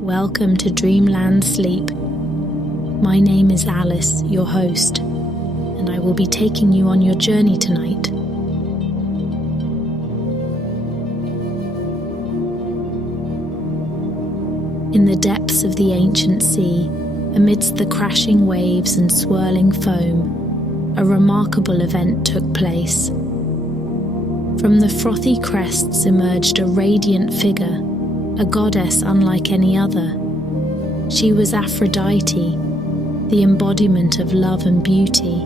Welcome to Dreamland Sleep. My name is Alice, your host, and I will be taking you on your journey tonight. In the depths of the ancient sea, amidst the crashing waves and swirling foam, a remarkable event took place. From the frothy crests emerged a radiant figure, a goddess unlike any other. She was Aphrodite, the embodiment of love and beauty.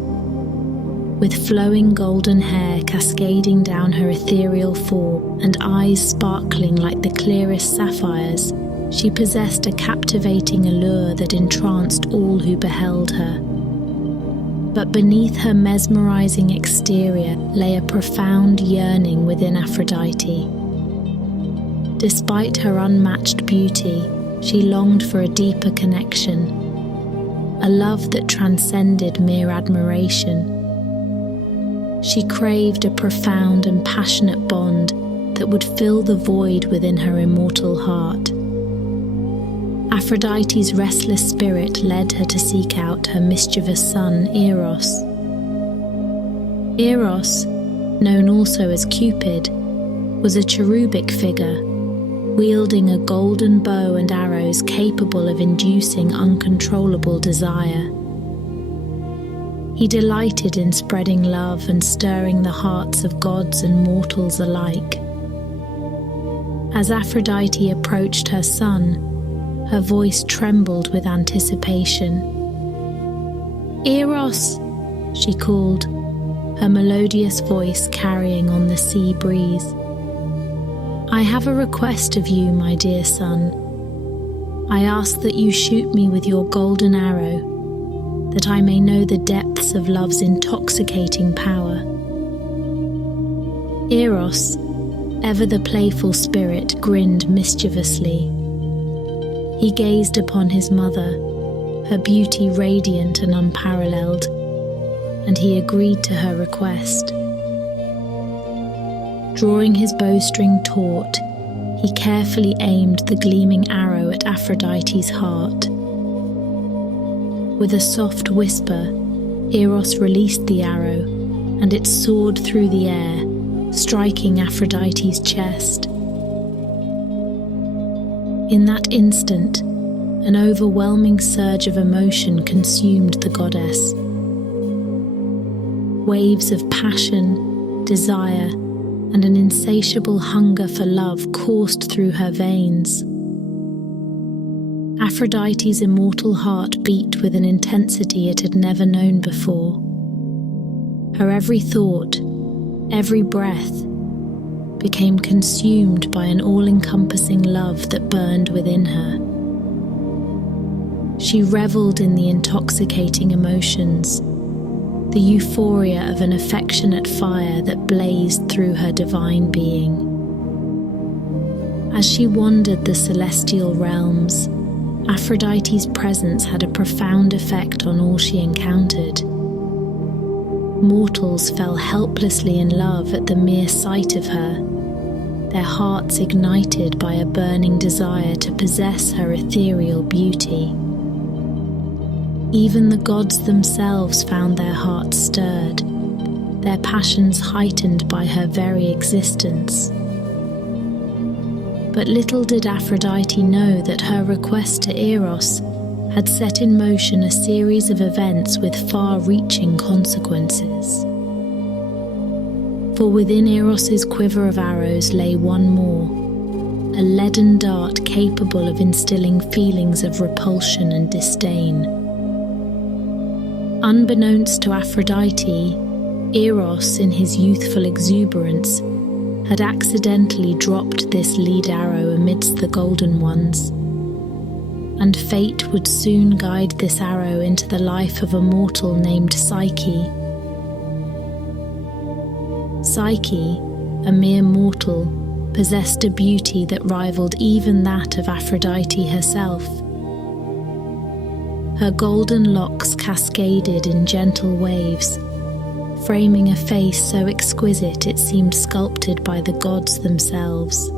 With flowing golden hair cascading down her ethereal form and eyes sparkling like the clearest sapphires, she possessed a captivating allure that entranced all who beheld her. But beneath her mesmerizing exterior lay a profound yearning within Aphrodite. Despite her unmatched beauty, she longed for a deeper connection, a love that transcended mere admiration. She craved a profound and passionate bond that would fill the void within her immortal heart. Aphrodite's restless spirit led her to seek out her mischievous son, Eros. Eros, known also as Cupid, was a cherubic figure, wielding a golden bow and arrows capable of inducing uncontrollable desire. He delighted in spreading love and stirring the hearts of gods and mortals alike. As Aphrodite approached her son, her voice trembled with anticipation. "Eros," she called, her melodious voice carrying on the sea breeze. "I have a request of you, my dear son. I ask that you shoot me with your golden arrow, that I may know the depths of love's intoxicating power." Eros, ever the playful spirit, grinned mischievously. He gazed upon his mother, her beauty radiant and unparalleled, and he agreed to her request. Drawing his bowstring taut, he carefully aimed the gleaming arrow at Aphrodite's heart. With a soft whisper, Eros released the arrow, and it soared through the air, striking Aphrodite's chest. In that instant, an overwhelming surge of emotion consumed the goddess. Waves of passion, desire, and an insatiable hunger for love coursed through her veins. Aphrodite's immortal heart beat with an intensity it had never known before. Her every thought, every breath, became consumed by an all-encompassing love that burned within her. She reveled in the intoxicating emotions, the euphoria of an affectionate fire that blazed through her divine being. As she wandered the celestial realms, Aphrodite's presence had a profound effect on all she encountered. Mortals fell helplessly in love at the mere sight of her, their hearts ignited by a burning desire to possess her ethereal beauty. Even the gods themselves found their hearts stirred, their passions heightened by her very existence. But little did Aphrodite know that her request to Eros had set in motion a series of events with far-reaching consequences. For within Eros's quiver of arrows lay one more, a leaden dart capable of instilling feelings of repulsion and disdain. Unbeknownst to Aphrodite, Eros, in his youthful exuberance, had accidentally dropped this lead arrow amidst the golden ones, and fate would soon guide this arrow into the life of a mortal named Psyche. Psyche, a mere mortal, possessed a beauty that rivaled even that of Aphrodite herself. Her golden locks cascaded in gentle waves, framing a face so exquisite it seemed sculpted by the gods themselves.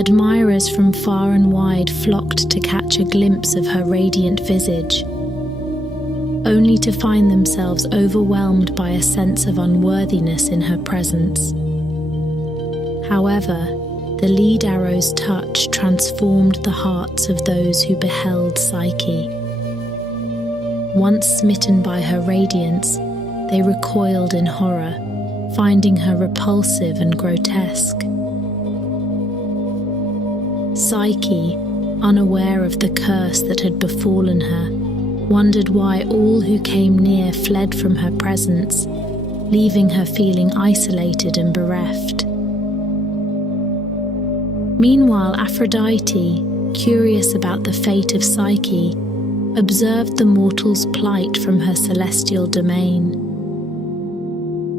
Admirers from far and wide flocked to catch a glimpse of her radiant visage, only to find themselves overwhelmed by a sense of unworthiness in her presence. However, the lead arrow's touch transformed the hearts of those who beheld Psyche. Once smitten by her radiance, they recoiled in horror, finding her repulsive and grotesque. Psyche, unaware of the curse that had befallen her, wondered why all who came near fled from her presence, leaving her feeling isolated and bereft. Meanwhile, Aphrodite, curious about the fate of Psyche, observed the mortal's plight from her celestial domain.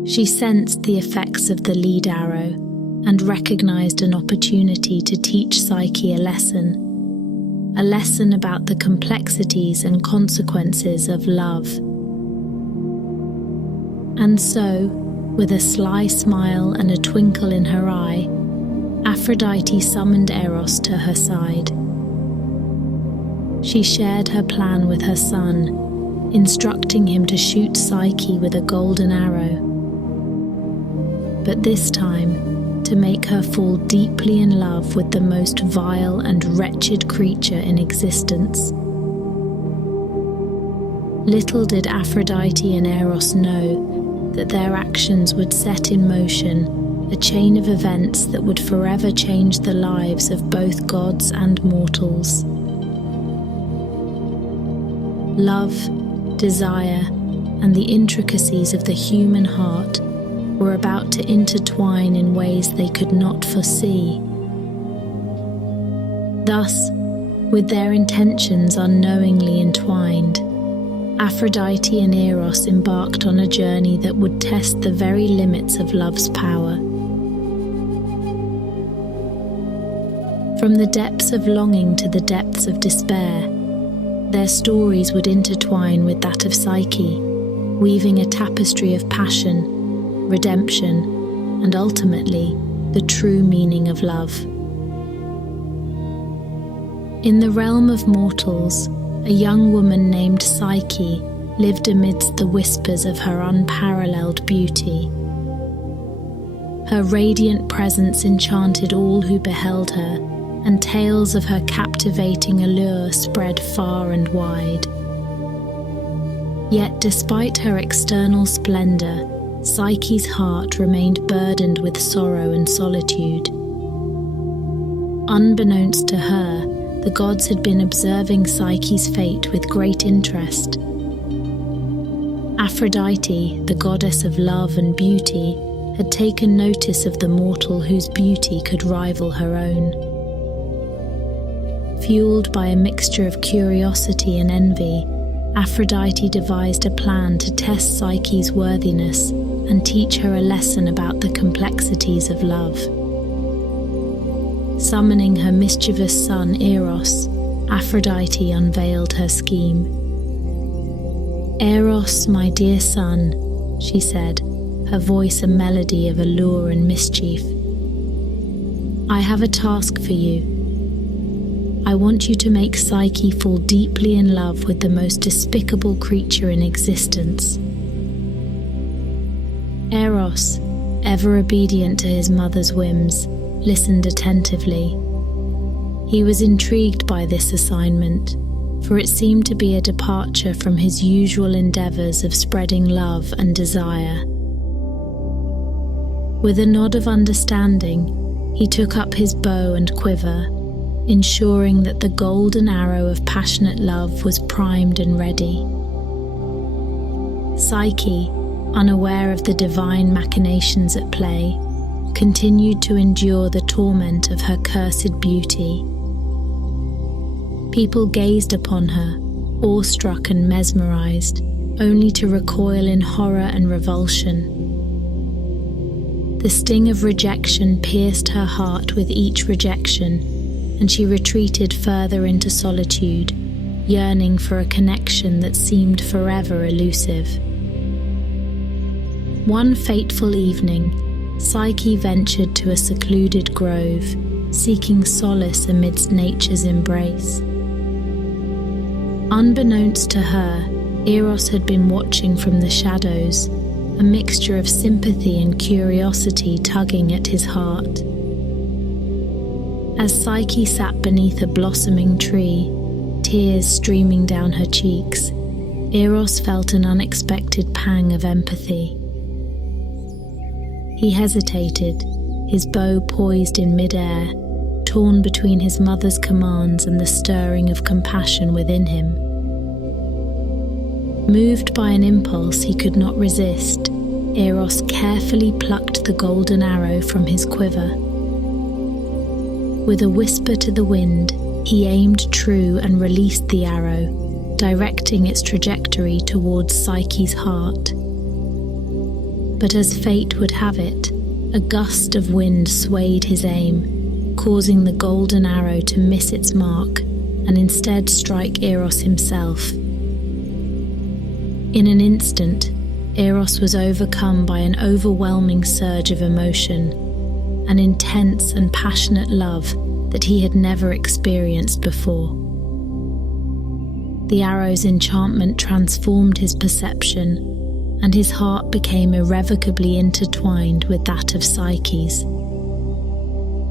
She sensed the effects of the lead arrow and recognized an opportunity to teach Psyche a lesson about the complexities and consequences of love. And so, with a sly smile and a twinkle in her eye, Aphrodite summoned Eros to her side. She shared her plan with her son, instructing him to shoot Psyche with a golden arrow. But this time, to make her fall deeply in love with the most vile and wretched creature in existence. Little did Aphrodite and Eros know that their actions would set in motion a chain of events that would forever change the lives of both gods and mortals. Love, desire, and the intricacies of the human heart were about to intertwine in ways they could not foresee. Thus, with their intentions unknowingly entwined, Aphrodite and Eros embarked on a journey that would test the very limits of love's power. From the depths of longing to the depths of despair, their stories would intertwine with that of Psyche, weaving a tapestry of passion, redemption, and ultimately, the true meaning of love. In the realm of mortals, a young woman named Psyche lived amidst the whispers of her unparalleled beauty. Her radiant presence enchanted all who beheld her, and tales of her captivating allure spread far and wide. Yet despite her external splendor, Psyche's heart remained burdened with sorrow and solitude. Unbeknownst to her, the gods had been observing Psyche's fate with great interest. Aphrodite, the goddess of love and beauty, had taken notice of the mortal whose beauty could rival her own. Fueled by a mixture of curiosity and envy, Aphrodite devised a plan to test Psyche's worthiness and teach her a lesson about the complexities of love. Summoning her mischievous son Eros, Aphrodite unveiled her scheme. "Eros, my dear son," she said, her voice a melody of allure and mischief. "I have a task for you. I want you to make Psyche fall deeply in love with the most despicable creature in existence." Eros, ever obedient to his mother's whims, listened attentively. He was intrigued by this assignment, for it seemed to be a departure from his usual endeavors of spreading love and desire. With a nod of understanding, he took up his bow and quiver, ensuring that the golden arrow of passionate love was primed and ready. Psyche, unaware of the divine machinations at play, continued to endure the torment of her cursed beauty. People gazed upon her, awestruck and mesmerized, only to recoil in horror and revulsion. The sting of rejection pierced her heart with each rejection, and she retreated further into solitude, yearning for a connection that seemed forever elusive. One fateful evening, Psyche ventured to a secluded grove, seeking solace amidst nature's embrace. Unbeknownst to her, Eros had been watching from the shadows, a mixture of sympathy and curiosity tugging at his heart. As Psyche sat beneath a blossoming tree, tears streaming down her cheeks, Eros felt an unexpected pang of empathy. He hesitated, his bow poised in mid-air, torn between his mother's commands and the stirring of compassion within him. Moved by an impulse he could not resist, Eros carefully plucked the golden arrow from his quiver. With a whisper to the wind, he aimed true and released the arrow, directing its trajectory towards Psyche's heart. But as fate would have it, a gust of wind swayed his aim, causing the golden arrow to miss its mark and instead strike Eros himself. In an instant, Eros was overcome by an overwhelming surge of emotion, an intense and passionate love that he had never experienced before. The arrow's enchantment transformed his perception, and his heart became irrevocably intertwined with that of Psyche's.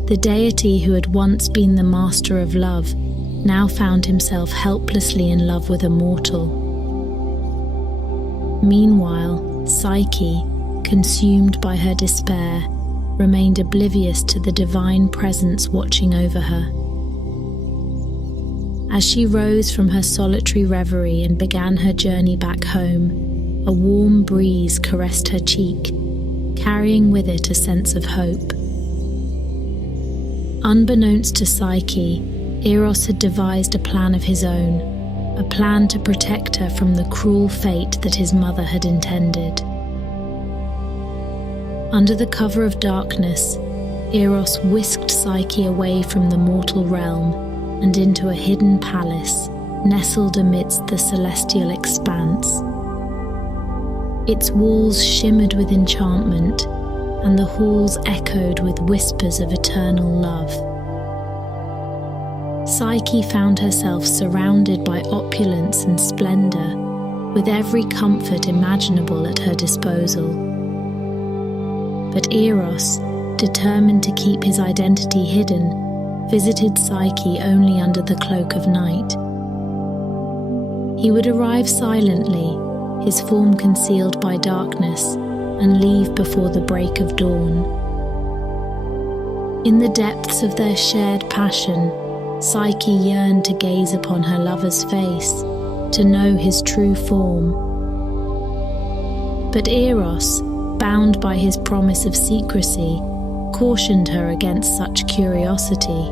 The deity who had once been the master of love now found himself helplessly in love with a mortal. Meanwhile, Psyche, consumed by her despair, remained oblivious to the divine presence watching over her. As she rose from her solitary reverie and began her journey back home, a warm breeze caressed her cheek, carrying with it a sense of hope. Unbeknownst to Psyche, Eros had devised a plan of his own, a plan to protect her from the cruel fate that his mother had intended. Under the cover of darkness, Eros whisked Psyche away from the mortal realm and into a hidden palace nestled amidst the celestial expanse. Its walls shimmered with enchantment, and the halls echoed with whispers of eternal love. Psyche found herself surrounded by opulence and splendor, with every comfort imaginable at her disposal. But Eros, determined to keep his identity hidden, visited Psyche only under the cloak of night. He would arrive silently, his form concealed by darkness, and leave before the break of dawn. In the depths of their shared passion, Psyche yearned to gaze upon her lover's face, to know his true form. But Eros, bound by his promise of secrecy, cautioned her against such curiosity.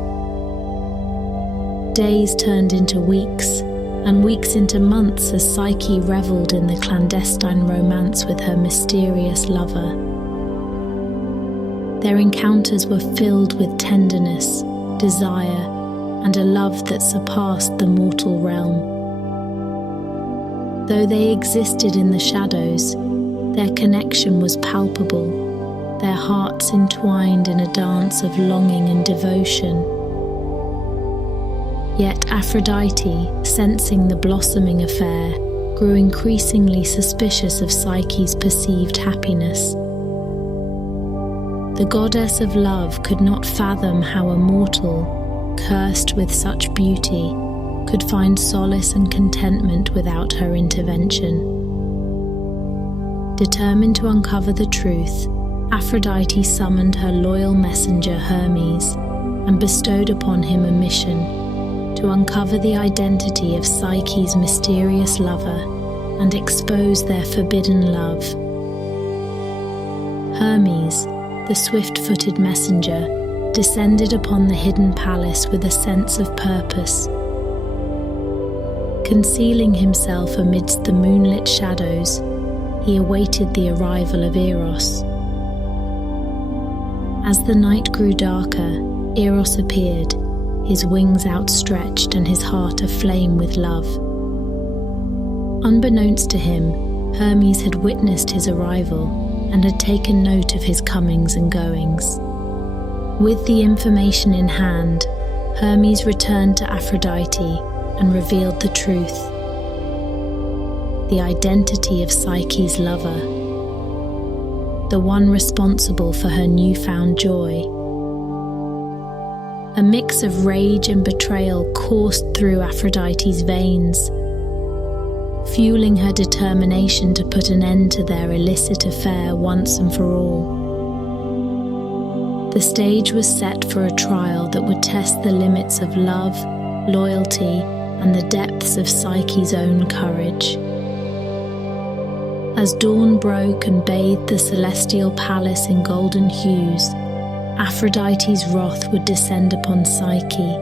Days turned into weeks, and weeks into months as Psyche revelled in the clandestine romance with her mysterious lover. Their encounters were filled with tenderness, desire, and a love that surpassed the mortal realm. Though they existed in the shadows, their connection was palpable, their hearts entwined in a dance of longing and devotion. Yet Aphrodite, sensing the blossoming affair, grew increasingly suspicious of Psyche's perceived happiness. The goddess of love could not fathom how a mortal, cursed with such beauty, could find solace and contentment without her intervention. Determined to uncover the truth, Aphrodite summoned her loyal messenger Hermes and bestowed upon him a mission to uncover the identity of Psyche's mysterious lover and expose their forbidden love. Hermes, the swift-footed messenger, descended upon the hidden palace with a sense of purpose. Concealing himself amidst the moonlit shadows, he awaited the arrival of Eros. As the night grew darker, Eros appeared, his wings outstretched and his heart aflame with love. Unbeknownst to him, Hermes had witnessed his arrival and had taken note of his comings and goings. With the information in hand, Hermes returned to Aphrodite and revealed the truth. The identity of Psyche's lover, the one responsible for her newfound joy. A mix of rage and betrayal coursed through Aphrodite's veins, fueling her determination to put an end to their illicit affair once and for all. The stage was set for a trial that would test the limits of love, loyalty, and the depths of Psyche's own courage. As dawn broke and bathed the celestial palace in golden hues, Aphrodite's wrath would descend upon Psyche,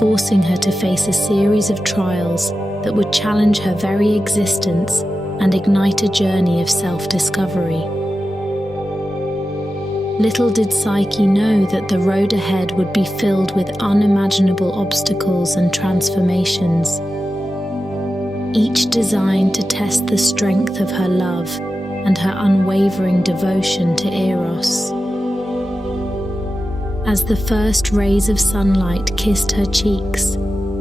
forcing her to face a series of trials that would challenge her very existence and ignite a journey of self-discovery. Little did Psyche know that the road ahead would be filled with unimaginable obstacles and transformations, each designed to test the strength of her love and her unwavering devotion to Eros. As the first rays of sunlight kissed her cheeks,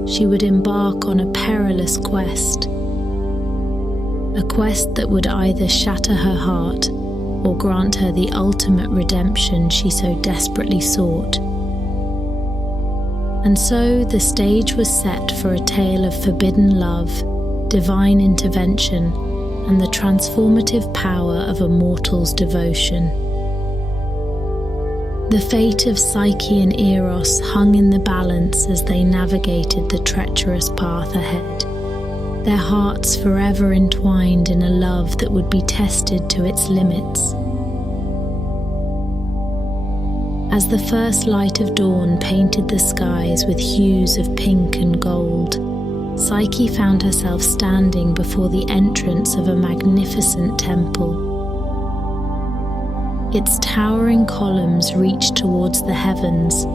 she would embark on a perilous quest. A quest that would either shatter her heart or grant her the ultimate redemption she so desperately sought. And so the stage was set for a tale of forbidden love, divine intervention, and the transformative power of a mortal's devotion. The fate of Psyche and Eros hung in the balance as they navigated the treacherous path ahead, their hearts forever entwined in a love that would be tested to its limits. As the first light of dawn painted the skies with hues of pink and gold, Psyche found herself standing before the entrance of a magnificent temple. Its towering columns reached towards the heavens,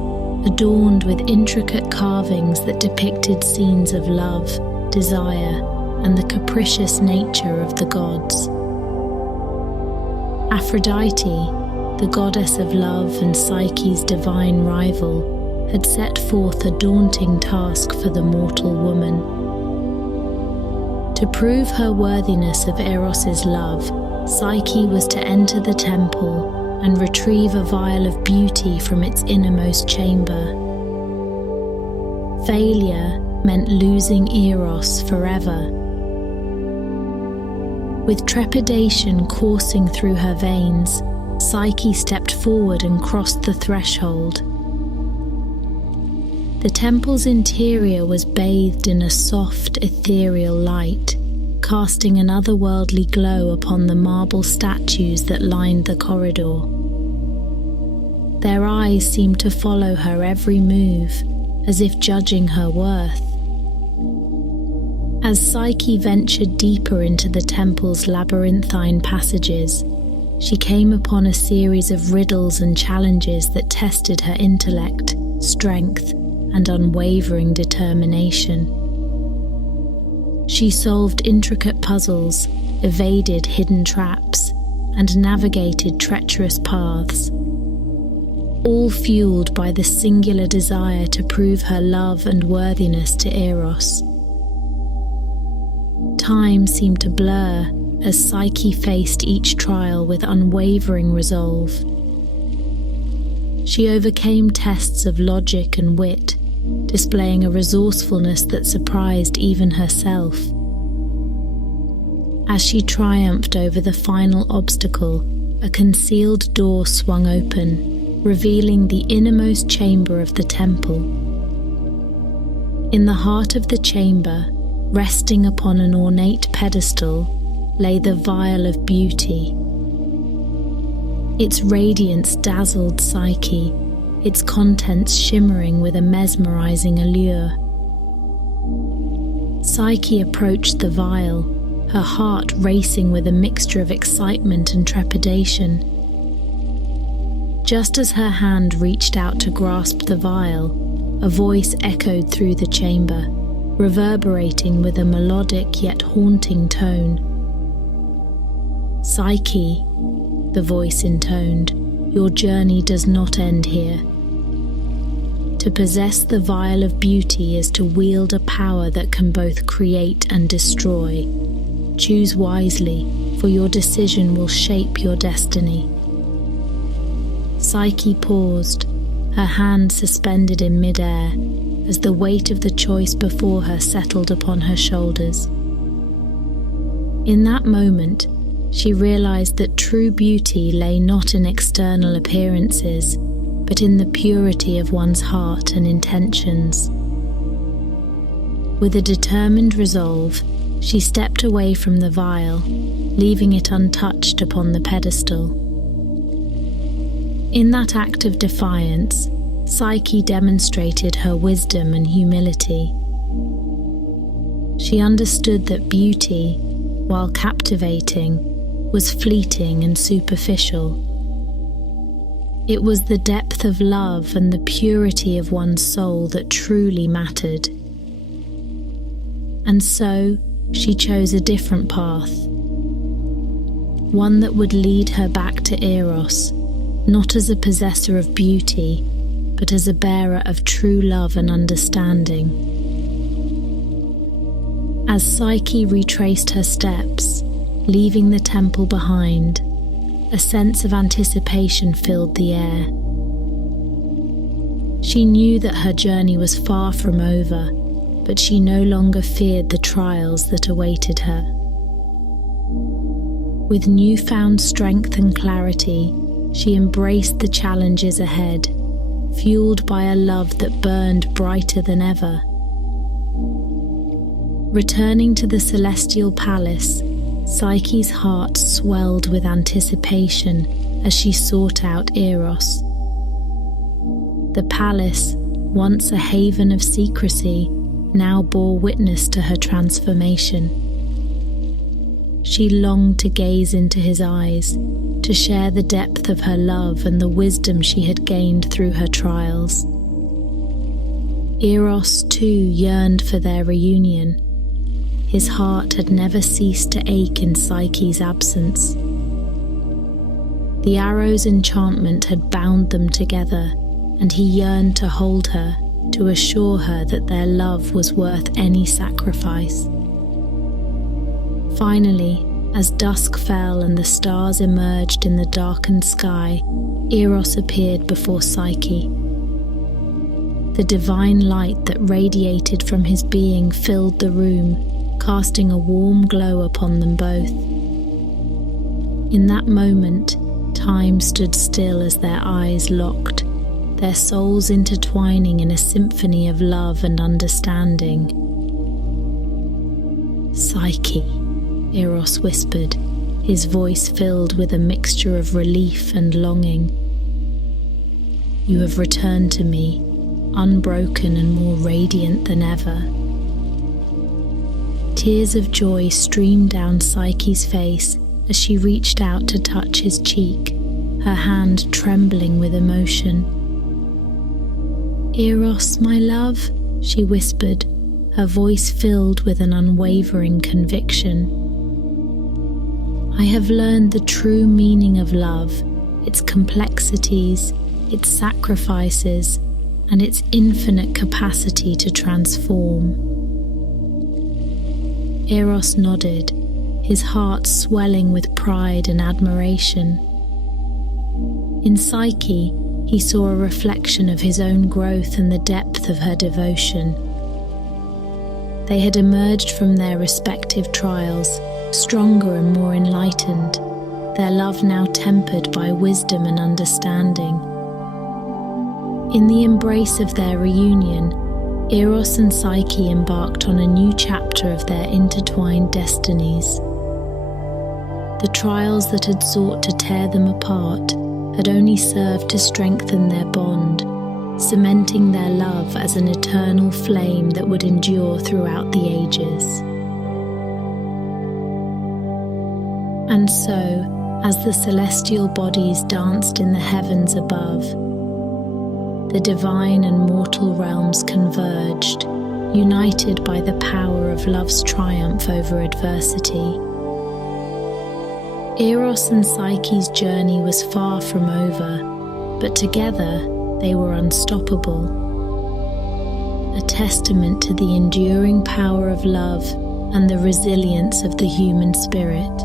adorned with intricate carvings that depicted scenes of love, desire, and the capricious nature of the gods. Aphrodite, the goddess of love and Psyche's divine rival, had set forth a daunting task for the mortal woman. To prove her worthiness of Eros's love, Psyche was to enter the temple and retrieve a vial of beauty from its innermost chamber. Failure meant losing Eros forever. With trepidation coursing through her veins, Psyche stepped forward and crossed the threshold. The temple's interior was bathed in a soft, ethereal light, casting an otherworldly glow upon the marble statues that lined the corridor. Their eyes seemed to follow her every move, as if judging her worth. As Psyche ventured deeper into the temple's labyrinthine passages, she came upon a series of riddles and challenges that tested her intellect, strength, and unwavering determination. She solved intricate puzzles, evaded hidden traps, and navigated treacherous paths, all fueled by the singular desire to prove her love and worthiness to Eros. Time seemed to blur as Psyche faced each trial with unwavering resolve. She overcame tests of logic and wit, displaying a resourcefulness that surprised even herself. As she triumphed over the final obstacle, a concealed door swung open, revealing the innermost chamber of the temple. In the heart of the chamber, resting upon an ornate pedestal, lay the vial of beauty. Its radiance dazzled Psyche, its contents shimmering with a mesmerizing allure. Psyche approached the vial, her heart racing with a mixture of excitement and trepidation. Just as her hand reached out to grasp the vial, a voice echoed through the chamber, reverberating with a melodic yet haunting tone. "Psyche," the voice intoned, "your journey does not end here. To possess the vial of beauty is to wield a power that can both create and destroy. Choose wisely, for your decision will shape your destiny. Psyche paused, her hand suspended in mid-air, as the weight of the choice before her settled upon her shoulders. In that moment, she realized that true beauty lay not in external appearances, but in the purity of one's heart and intentions. With a determined resolve, she stepped away from the vial, leaving it untouched upon the pedestal. In that act of defiance, Psyche demonstrated her wisdom and humility. She understood that beauty, while captivating, was fleeting and superficial. It was the depth of love and the purity of one's soul that truly mattered. And so, she chose a different path. One that would lead her back to Eros, not as a possessor of beauty, but as a bearer of true love and understanding. As Psyche retraced her steps, leaving the temple behind, a sense of anticipation filled the air. She knew that her journey was far from over, but she no longer feared the trials that awaited her. With newfound strength and clarity, she embraced the challenges ahead, fueled by a love that burned brighter than ever. Returning to the celestial palace, Psyche's heart swelled with anticipation as she sought out Eros. The palace, once a haven of secrecy, now bore witness to her transformation. She longed to gaze into his eyes, to share the depth of her love and the wisdom she had gained through her trials. Eros, too, yearned for their reunion. His heart had never ceased to ache in Psyche's absence. The arrow's enchantment had bound them together, and he yearned to hold her, to assure her that their love was worth any sacrifice. Finally, as dusk fell and the stars emerged in the darkened sky, Eros appeared before Psyche. The divine light that radiated from his being filled the room, casting a warm glow upon them both. In that moment, time stood still as their eyes locked, their souls intertwining in a symphony of love and understanding. "Psyche," Eros whispered, his voice filled with a mixture of relief and longing. "You have returned to me, unbroken and more radiant than ever." Tears of joy streamed down Psyche's face as she reached out to touch his cheek, her hand trembling with emotion. "Eros, my love," she whispered, her voice filled with an unwavering conviction. "I have learned the true meaning of love, its complexities, its sacrifices, and its infinite capacity to transform." Eros nodded, his heart swelling with pride and admiration. In Psyche, he saw a reflection of his own growth and the depth of her devotion. They had emerged from their respective trials, stronger and more enlightened, their love now tempered by wisdom and understanding. In the embrace of their reunion, Eros and Psyche embarked on a new chapter of their intertwined destinies. The trials that had sought to tear them apart had only served to strengthen their bond, cementing their love as an eternal flame that would endure throughout the ages. And so, as the celestial bodies danced in the heavens above, the divine and mortal realms converged, united by the power of love's triumph over adversity. Eros and Psyche's journey was far from over, but together they were unstoppable. testament to the enduring power of love and the resilience of the human spirit.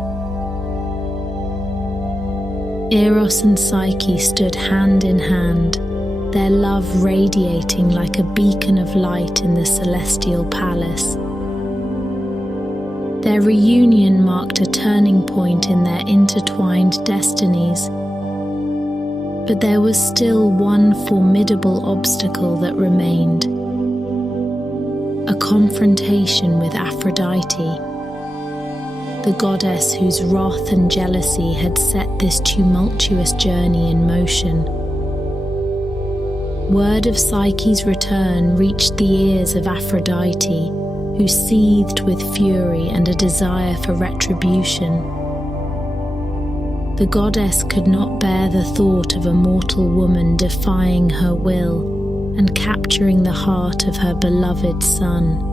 Eros and Psyche stood hand in hand, their love radiating like a beacon of light in the celestial palace. Their reunion marked a turning point in their intertwined destinies, but there was still one formidable obstacle that remained: a confrontation with Aphrodite, the goddess whose wrath and jealousy had set this tumultuous journey in motion. Word of Psyche's return reached the ears of Aphrodite, who seethed with fury and a desire for retribution. The goddess could not bear the thought of a mortal woman defying her will and capturing the heart of her beloved son.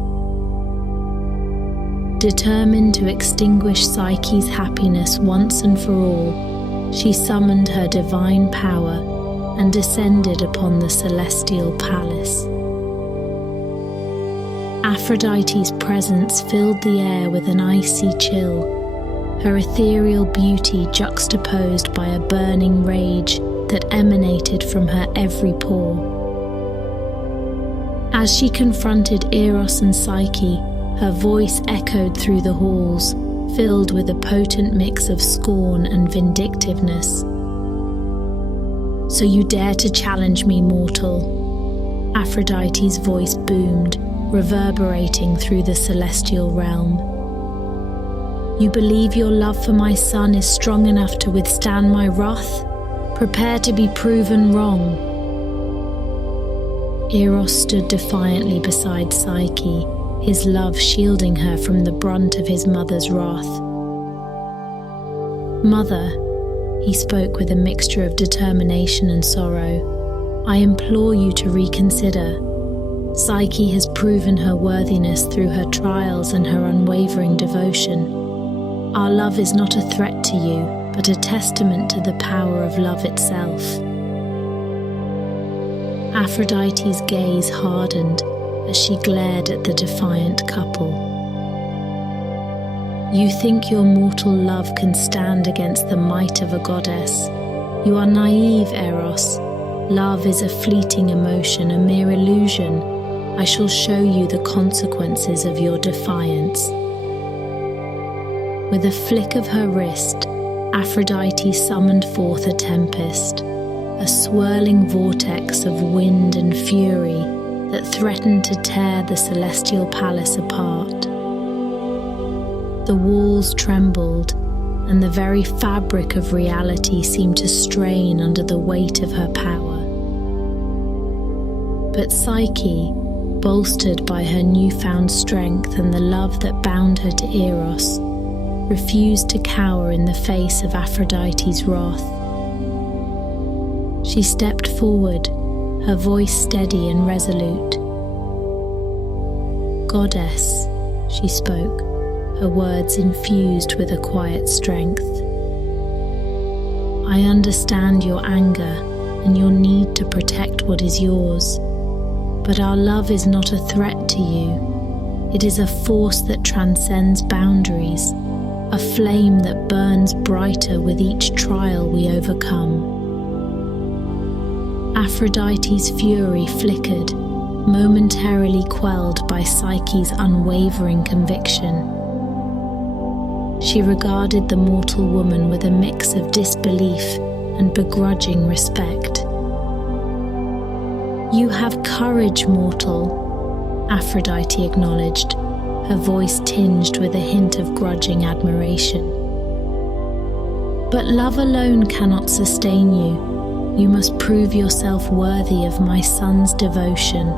Determined to extinguish Psyche's happiness once and for all, she summoned her divine power and descended upon the celestial palace. Aphrodite's presence filled the air with an icy chill, her ethereal beauty juxtaposed by a burning rage that emanated from her every pore. As she confronted Eros and Psyche, her voice echoed through the halls, filled with a potent mix of scorn and vindictiveness. "So you dare to challenge me, mortal?" Aphrodite's voice boomed, reverberating through the celestial realm. "You believe your love for my son is strong enough to withstand my wrath? Prepare to be proven wrong." Eros stood defiantly beside Psyche, his love shielding her from the brunt of his mother's wrath. "Mother," he spoke with a mixture of determination and sorrow, "I implore you to reconsider. Psyche has proven her worthiness through her trials and her unwavering devotion. Our love is not a threat to you, but a testament to the power of love itself." Aphrodite's gaze hardened as she glared at the defiant couple. "You think your mortal love can stand against the might of a goddess? You are naive, Eros. Love is a fleeting emotion, a mere illusion. I shall show you the consequences of your defiance." With a flick of her wrist, Aphrodite summoned forth a tempest, a swirling vortex of wind and fury that threatened to tear the celestial palace apart. The walls trembled, and the very fabric of reality seemed to strain under the weight of her power. But Psyche, bolstered by her newfound strength and the love that bound her to Eros, refused to cower in the face of Aphrodite's wrath. She stepped forward, her voice steady and resolute. "Goddess," she spoke, her words infused with a quiet strength. "I understand your anger and your need to protect what is yours, but our love is not a threat to you. It is a force that transcends boundaries, a flame that burns brighter with each trial we overcome." Aphrodite's fury flickered, momentarily quelled by Psyche's unwavering conviction. She regarded the mortal woman with a mix of disbelief and begrudging respect. "You have courage, mortal," Aphrodite acknowledged, her voice tinged with a hint of grudging admiration. "But love alone cannot sustain you. You must prove yourself worthy of my son's devotion."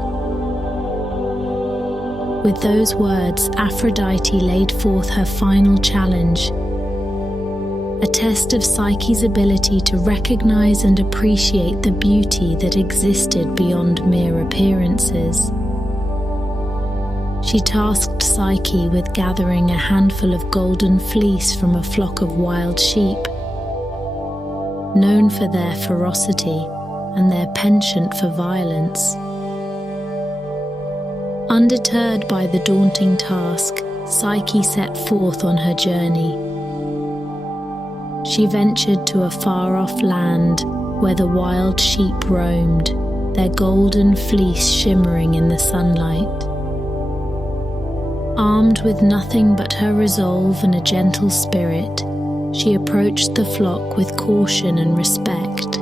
With those words, Aphrodite laid forth her final challenge, a test of Psyche's ability to recognize and appreciate the beauty that existed beyond mere appearances. She tasked Psyche with gathering a handful of golden fleece from a flock of wild sheep, known for their ferocity and their penchant for violence. Undeterred by the daunting task, Psyche set forth on her journey. She ventured to a far-off land where the wild sheep roamed, their golden fleece shimmering in the sunlight. Armed with nothing but her resolve and a gentle spirit, she approached the flock with caution and respect.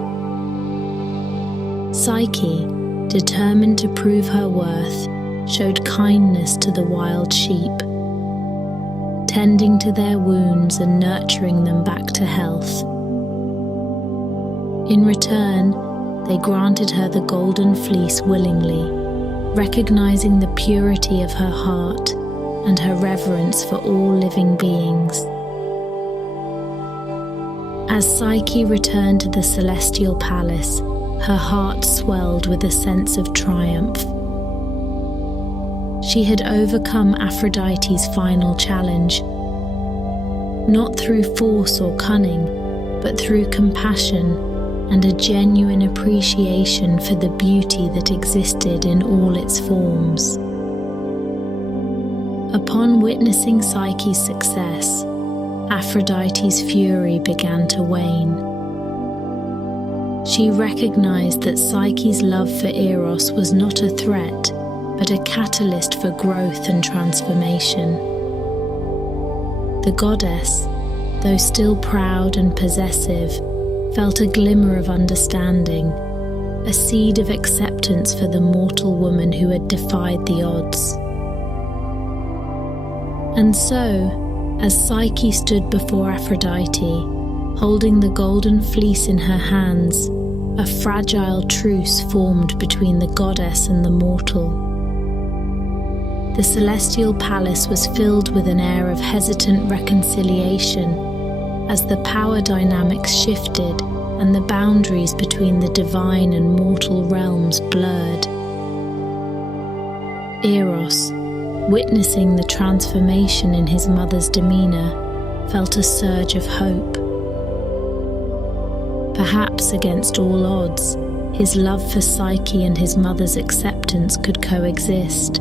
Psyche, determined to prove her worth, showed kindness to the wild sheep, tending to their wounds and nurturing them back to health. In return, they granted her the golden fleece willingly, recognizing the purity of her heart and her reverence for all living beings. As Psyche returned to the celestial palace, her heart swelled with a sense of triumph. She had overcome Aphrodite's final challenge, not through force or cunning, but through compassion and a genuine appreciation for the beauty that existed in all its forms. Upon witnessing Psyche's success, Aphrodite's fury began to wane. She recognized that Psyche's love for Eros was not a threat, but a catalyst for growth and transformation. The goddess, though still proud and possessive, felt a glimmer of understanding, a seed of acceptance for the mortal woman who had defied the odds. And so, as Psyche stood before Aphrodite, holding the golden fleece in her hands, a fragile truce formed between the goddess and the mortal. The celestial palace was filled with an air of hesitant reconciliation as the power dynamics shifted and the boundaries between the divine and mortal realms blurred. Eros, witnessing the transformation in his mother's demeanor, felt a surge of hope. Perhaps against all odds, his love for Psyche and his mother's acceptance could coexist.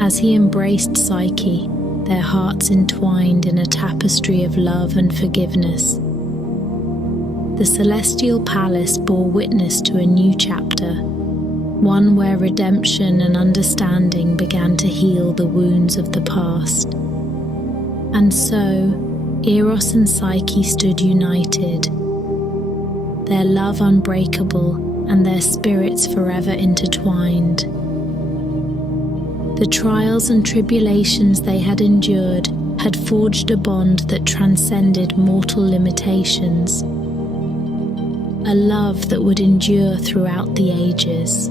As he embraced Psyche, their hearts entwined in a tapestry of love and forgiveness. The celestial palace bore witness to a new chapter, one where redemption and understanding began to heal the wounds of the past. And so, Eros and Psyche stood united, their love unbreakable and their spirits forever intertwined. The trials and tribulations they had endured had forged a bond that transcended mortal limitations, a love that would endure throughout the ages.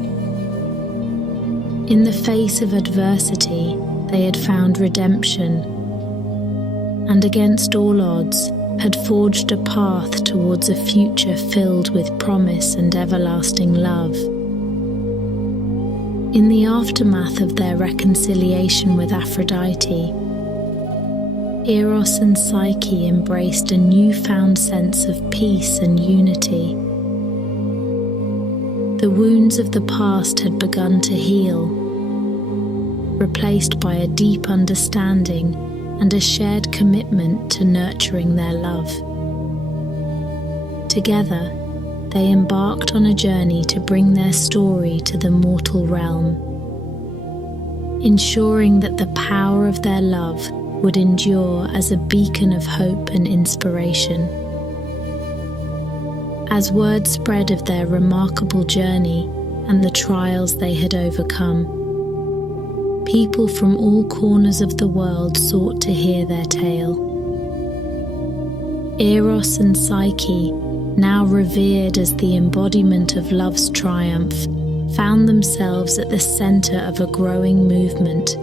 In the face of adversity, they had found redemption, and against all odds, had forged a path towards a future filled with promise and everlasting love. In the aftermath of their reconciliation with Aphrodite, Eros and Psyche embraced a newfound sense of peace and unity. The wounds of the past had begun to heal, replaced by a deep understanding and a shared commitment to nurturing their love. Together, they embarked on a journey to bring their story to the mortal realm, ensuring that the power of their love would endure as a beacon of hope and inspiration. As word spread of their remarkable journey and the trials they had overcome, people from all corners of the world sought to hear their tale. Eros and Psyche, now revered as the embodiment of love's triumph, found themselves at the center of a growing movement,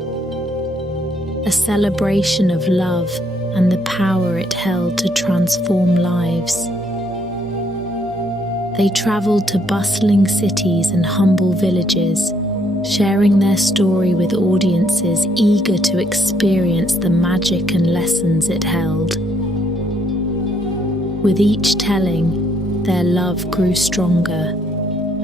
a celebration of love and the power it held to transform lives. They traveled to bustling cities and humble villages, sharing their story with audiences eager to experience the magic and lessons it held. With each telling, their love grew stronger,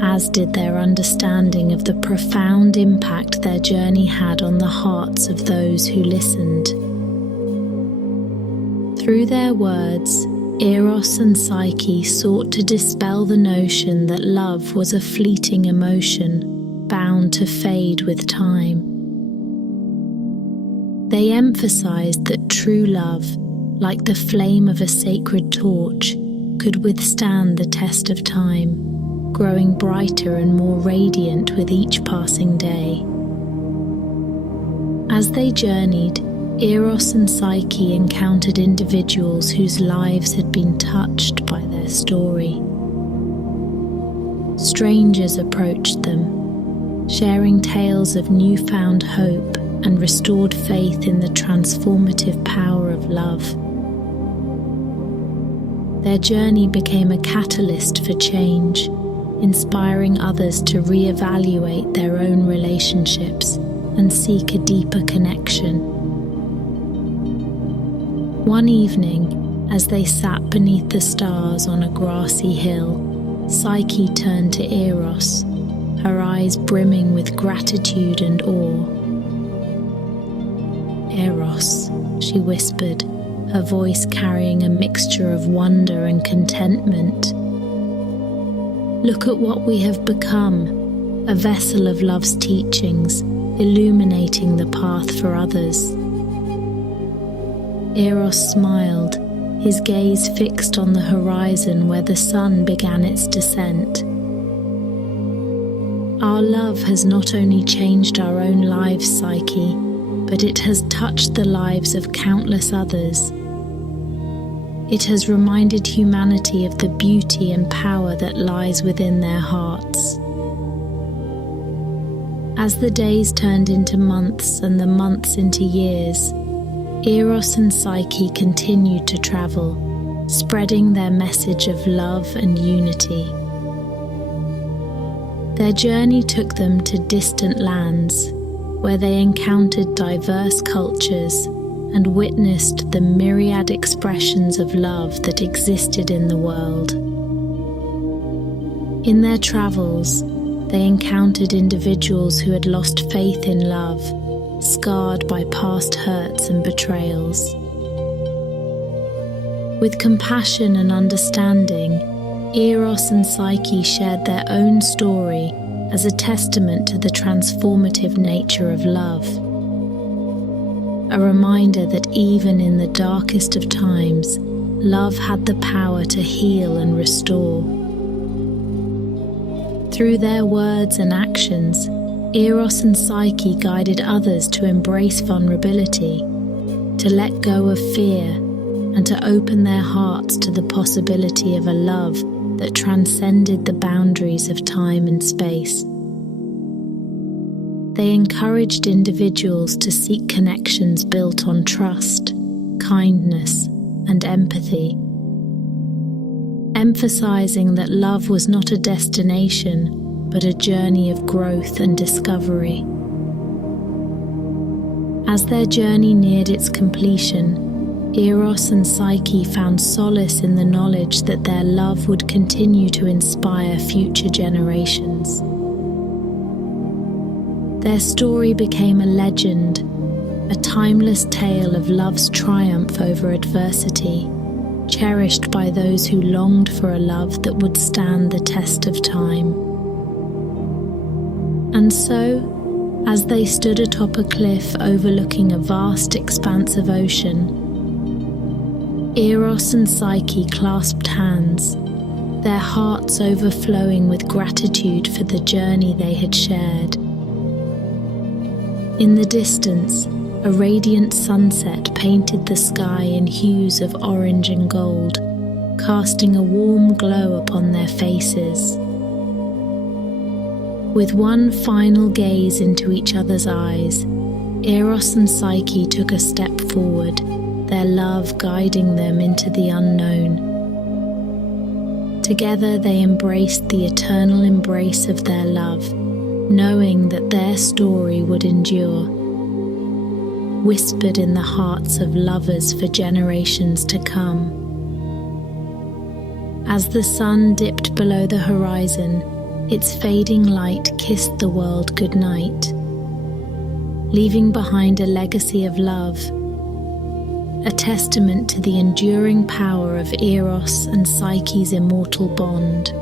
as did their understanding of the profound impact their journey had on the hearts of those who listened. Through their words, Eros and Psyche sought to dispel the notion that love was a fleeting emotion, bound to fade with time. They emphasized that true love, like the flame of a sacred torch, could withstand the test of time, growing brighter and more radiant with each passing day. As they journeyed, Eros and Psyche encountered individuals whose lives had been touched by their story. Strangers approached them, sharing tales of newfound hope and restored faith in the transformative power of love. Their journey became a catalyst for change, inspiring others to reevaluate their own relationships and seek a deeper connection. One evening, as they sat beneath the stars on a grassy hill, Psyche turned to Eros, her eyes brimming with gratitude and awe. "Eros," she whispered, her voice carrying a mixture of wonder and contentment. "Look at what we have become, a vessel of love's teachings, illuminating the path for others." Eros smiled, his gaze fixed on the horizon where the sun began its descent. "Our love has not only changed our own lives, Psyche, but it has touched the lives of countless others. It has reminded humanity of the beauty and power that lies within their hearts." As the days turned into months and the months into years, Eros and Psyche continued to travel, spreading their message of love and unity. Their journey took them to distant lands, where they encountered diverse cultures and witnessed the myriad expressions of love that existed in the world. In their travels, they encountered individuals who had lost faith in love, scarred by past hurts and betrayals. With compassion and understanding, Eros and Psyche shared their own story as a testament to the transformative nature of love. A reminder that even in the darkest of times, love had the power to heal and restore. Through their words and actions, Eros and Psyche guided others to embrace vulnerability, to let go of fear, and to open their hearts to the possibility of a love that transcended the boundaries of time and space. They encouraged individuals to seek connections built on trust, kindness, and empathy, emphasizing that love was not a destination, but a journey of growth and discovery. As their journey neared its completion, Eros and Psyche found solace in the knowledge that their love would continue to inspire future generations. Their story became a legend, a timeless tale of love's triumph over adversity, cherished by those who longed for a love that would stand the test of time. And so, as they stood atop a cliff overlooking a vast expanse of ocean, Eros and Psyche clasped hands, their hearts overflowing with gratitude for the journey they had shared. In the distance, a radiant sunset painted the sky in hues of orange and gold, casting a warm glow upon their faces. With one final gaze into each other's eyes, Eros and Psyche took a step forward, their love guiding them into the unknown. Together they embraced the eternal embrace of their love, knowing that their story would endure, whispered in the hearts of lovers for generations to come. As the sun dipped below the horizon, Its fading light kissed the world goodnight, leaving behind a legacy of love, a testament to the enduring power of Eros and Psyche's immortal bond.